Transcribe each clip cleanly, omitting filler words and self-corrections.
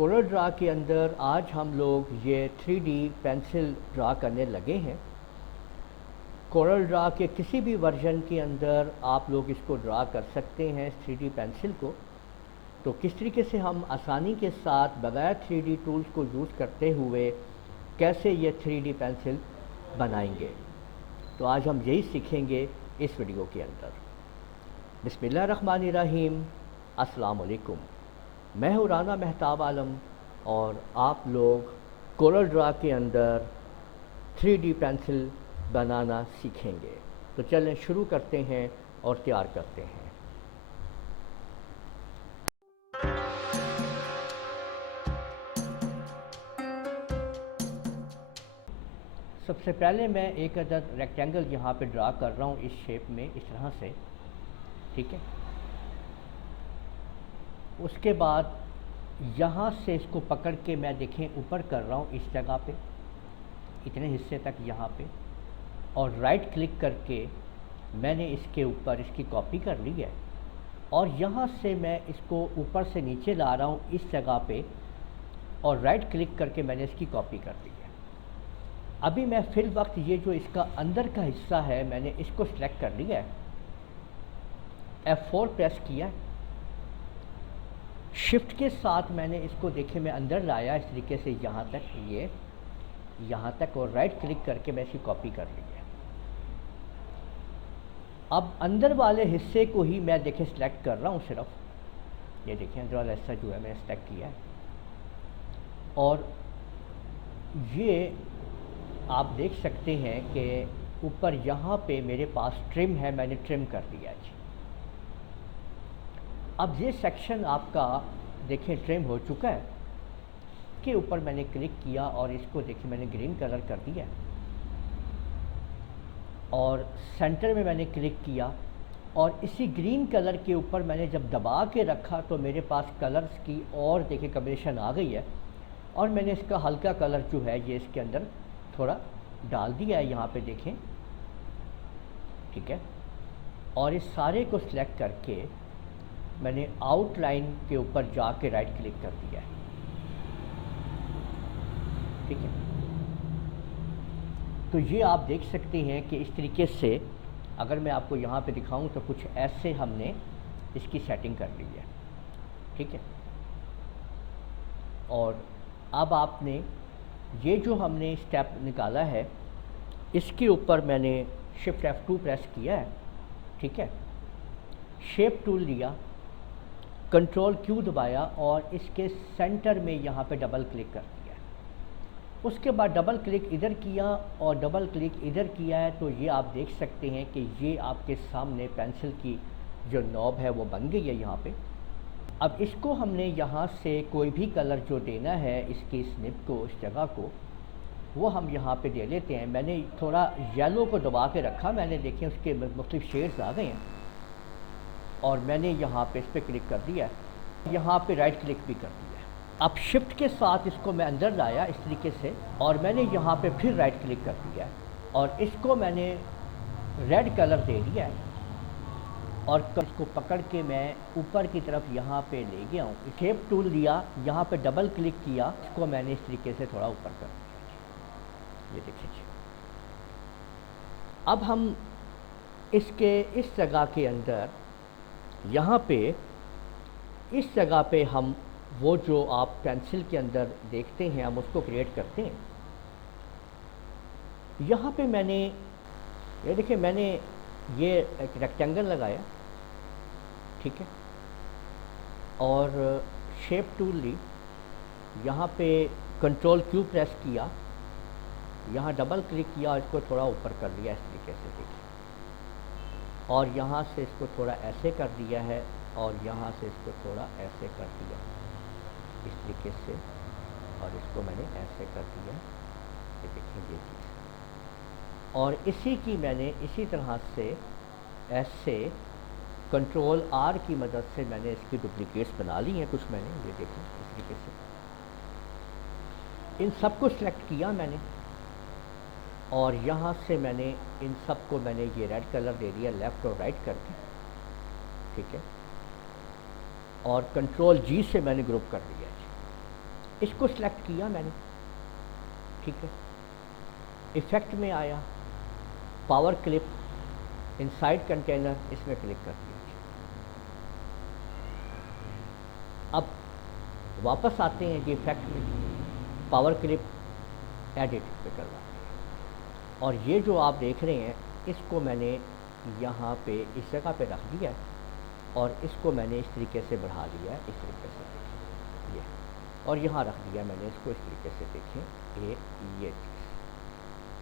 Corel Draw के अंदर आज हम लोग ये 3D पेंसिल ड्रा करने लगे हैं। कोरल ड्रा के किसी भी वर्जन के अंदर आप लोग इसको ड्रा कर सकते हैं 3D पेंसिल को। तो किस तरीके से हम आसानी के साथ बगैर 3D टूल्स को यूज़ करते हुए कैसे ये 3D पेंसिल बनाएंगे, तो आज हम यही सीखेंगे इस वीडियो के अंदर। बिस्मिल्लाहिर्रहमानिर्रहीम, अस्सलाम वालेकुम। मैं हूँ राना महताब आलम और आप लोग कोरल ड्रा के अंदर 3D पेंसिल बनाना सीखेंगे। तो चलें शुरू करते हैं और तैयार करते हैं। सबसे पहले मैं एक अदद रेक्टेंगल यहाँ पे ड्रा कर रहा हूँ इस शेप में, इस तरह से, ठीक है। उसके बाद यहाँ से इसको पकड़ के मैं देखें ऊपर कर रहा हूँ इस जगह पे, इतने हिस्से तक यहाँ पे, और राइट क्लिक करके मैंने इसके ऊपर इसकी कॉपी कर ली है और यहाँ से मैं इसको ऊपर से नीचे ला रहा हूँ इस जगह पे और राइट क्लिक करके मैंने इसकी कॉपी कर ली है। अभी मैं फिल वक्त ये जो इसका अंदर का हिस्सा है मैंने इसको सिलेक्ट कर लिया है, F4 प्रेस किया है, शिफ्ट के साथ मैंने इसको देखे मैं अंदर लाया इस तरीके से यहाँ तक, ये यहाँ तक, और राइट क्लिक करके मैं इसकी कॉपी कर ली है। अब अंदर वाले हिस्से को ही मैं देखें सिलेक्ट कर रहा हूँ सिर्फ, ये देखें अंदर वाला हिस्सा जो है मैंने सिलेक्ट किया है और ये आप देख सकते हैं कि ऊपर यहाँ पे मेरे पास ट्रिम है, मैंने ट्रिम कर दिया जी। अब ये सेक्शन आपका देखें ट्रिम हो चुका है, के ऊपर मैंने क्लिक किया और इसको देखिए मैंने ग्रीन कलर कर दिया और सेंटर में मैंने क्लिक किया और इसी ग्रीन कलर के ऊपर मैंने जब दबा के रखा तो मेरे पास कलर्स की और देखिए कॉम्बिनेशन आ गई है और मैंने इसका हल्का कलर जो है ये इसके अंदर थोड़ा डाल दिया है, यहाँ पे देखें, ठीक है। और इस सारे को सिलेक्ट करके मैंने आउटलाइन के ऊपर जाके राइट क्लिक कर दिया है, ठीक है। तो ये आप देख सकते हैं कि इस तरीके से अगर मैं आपको यहाँ पे दिखाऊं तो कुछ ऐसे हमने इसकी सेटिंग कर ली है, ठीक है। और अब आपने ये जो हमने स्टेप निकाला है इसके ऊपर मैंने शिफ्ट F2 प्रेस किया है, ठीक है। शेप टूल लिया, कंट्रोल Q दबाया और इसके सेंटर में यहाँ पे डबल क्लिक कर दिया। उसके बाद डबल क्लिक इधर किया और डबल क्लिक इधर किया है, तो ये आप देख सकते हैं कि ये आपके सामने पेंसिल की जो नॉब है वो बन गई है यहाँ पे। अब इसको हमने यहाँ से कोई भी कलर जो देना है इसकी स्निप को, इस जगह को, वो हम यहाँ पे दे लेते हैं। मैंने थोड़ा येलो को दबा के रखा, मैंने देखें उसके मुख्तलिफ शेड्स आ गए हैं और मैंने यहाँ पे इस पर क्लिक कर दिया है, यहाँ पे राइट क्लिक भी कर दिया है। अब शिफ्ट के साथ इसको मैं अंदर लाया इस तरीके से और मैंने यहाँ पे फिर राइट क्लिक कर दिया है और इसको मैंने रेड कलर दे दिया है और इसको पकड़ के मैं ऊपर की तरफ यहाँ पे ले गया हूँ। शेप टूल लिया, यहाँ पे डबल क्लिक किया, इसको मैंने इस तरीके से थोड़ा ऊपर कर दिया, ये देखिए। अब हम इसके इस जगह के अंदर यहाँ पे इस जगह पे हम वो जो आप पेंसिल के अंदर देखते हैं हम उसको क्रिएट करते हैं। यहाँ पे मैंने ये देखिए मैंने ये एक रेक्टेंगल लगाया, ठीक है, और शेप टूल ली, यहाँ पे कंट्रोल Q प्रेस किया, यहाँ डबल क्लिक किया और इसको थोड़ा ऊपर कर लिया इस तरीके से, देखिए, और यहाँ से इसको थोड़ा ऐसे कर दिया है और यहाँ से इसको थोड़ा ऐसे कर दिया इस तरीके से और इसको मैंने ऐसे कर दिया, ये देखिए ये चीज़। और इसी की मैंने इसी तरह से ऐसे कंट्रोल R की मदद से मैंने इसकी डुप्लीकेट्स बना ली हैं कुछ, मैंने ये देखें इस तरीके से इन सब को सिलेक्ट किया मैंने और यहाँ से मैंने इन सब को मैंने ये रेड कलर दे दिया लेफ़्ट और राइट करके, ठीक है, और कंट्रोल G से मैंने ग्रुप कर दिया। इसको सिलेक्ट किया मैंने, ठीक है, इफ़ेक्ट में आया, पावर क्लिप, इनसाइड कंटेनर, इसमें क्लिक कर दिया। अब वापस आते हैं कि इफ़ेक्ट में, पावर क्लिप, एडिट पे करवाते हैं, और ये जो आप देख रहे हैं इसको मैंने यहाँ पे इस जगह पे रख दिया है, और इसको मैंने इस तरीके से बढ़ा दिया है, इस तरीके से देखें ये, और यहाँ रख दिया मैंने इसको इस तरीके से, देखें ये चीज़,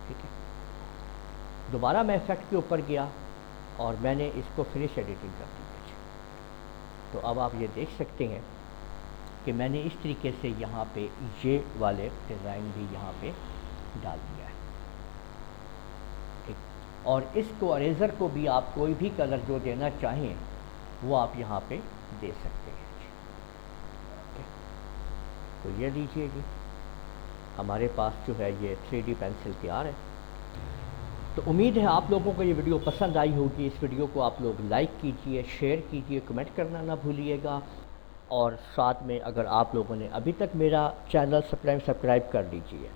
ठीक है। दोबारा मैं इफ़ेक्ट के ऊपर गया और मैंने इसको फिनिश एडिटिंग कर दी है। तो अब आप ये देख सकते हैं कि मैंने इस तरीके से यहाँ पे ये वाले डिज़ाइन भी यहाँ पे डाल दिया है, ठीक। और इसको अरेज़र को भी आप कोई भी कलर जो देना चाहें वो आप यहाँ पे दे सकते हैं, ठीक। तो ये लीजिए जी, हमारे पास जो है ये 3D पेंसिल तैयार है। तो उम्मीद है आप लोगों को ये वीडियो पसंद आई होगी। इस वीडियो को आप लोग लाइक कीजिए, शेयर कीजिए, कमेंट करना ना भूलिएगा, और साथ में अगर आप लोगों ने अभी तक मेरा चैनल सब्सक्राइब कर लीजिए।